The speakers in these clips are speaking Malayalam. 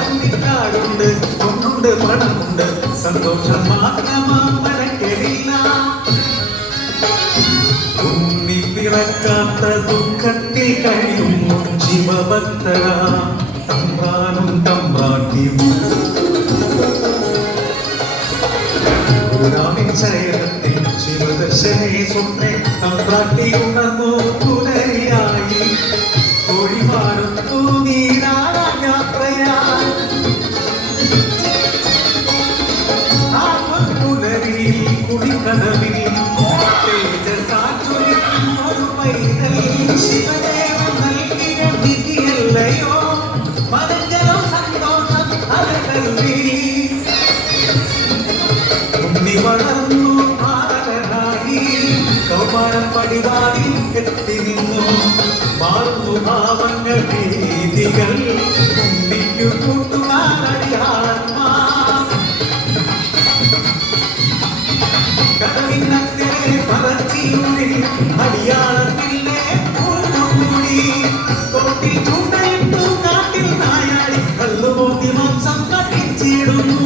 പാലിക്കാറുണ്ട്, ഒന്നുണ്ട് പണമുണ്ട്, സന്തോഷം മാത്രമാമരക്കില്ല. ഉണ്ണി പിറക്കാത്ത ദുഃഖത്തിൽ കഴിയുന്നു ശിവഭക്തര തമ്പ്രാനും തമ്പ്രാട്ടിയും. ശയനത്തിൽ ശിവദർശനെ സ്വപ്നെ തമ്പ്രാട്ടി ഉണർന്നു പുലരിയായി. കോഴിമാറും യാത്രയായി പുലരിയിൽ കുളിക്കടവിൽ തേജസാചൊലിക്കും ഒരു പൈതൽ ശിവദേവൻ നൽകിയ വിധിയല്ലയോ മരജലം സന്തോഷം അലകല്ലി. ഉണ്ണി വളർന്നു ഭാരനായി കൗമാരം പടിവാതിൽ എത്തി നിന്നു. മാറുന്നു ഭാവങ്ങൾ രീതികൾ ഉണ്ണിക്കു കൂട്ടുകാരടിയാളന്മാർ. കടവിനത്തെ പറച്ചിയുള്ളിൽ അടിയാളത്തിലെ പൂർണ്ണമൂടി. കോട്ടിൽ ചൂണ്ടയിട്ടു കാട്ടിൽ നായാടി കല്ലുപോട്ടി മാംസം കട്ടിച്ചിടുന്നു.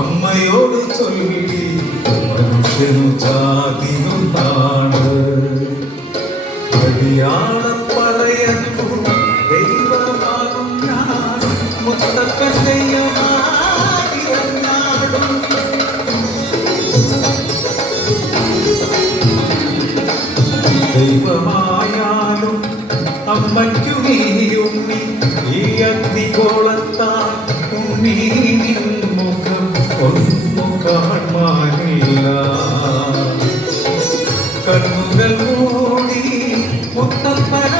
അമ്മയോട് ചൊല്ലി മനുഷ്യനു ജാതിയൊന്നാണ്. അടിയാളപ്പറയുന്നു ദൈവമാകും ഞാൻ മുത്തപ്പൻ്റെയും ദൈവമായാലും അമ്മയ്ക്കു നീയുണ്ണി ഈ അഗ്നികോളത്താൽ ഉണ്ണി മുഖം ഒന്നു കാണാനില്ല. കണ്ണുകൾ മൂടി മുത്തപ്പന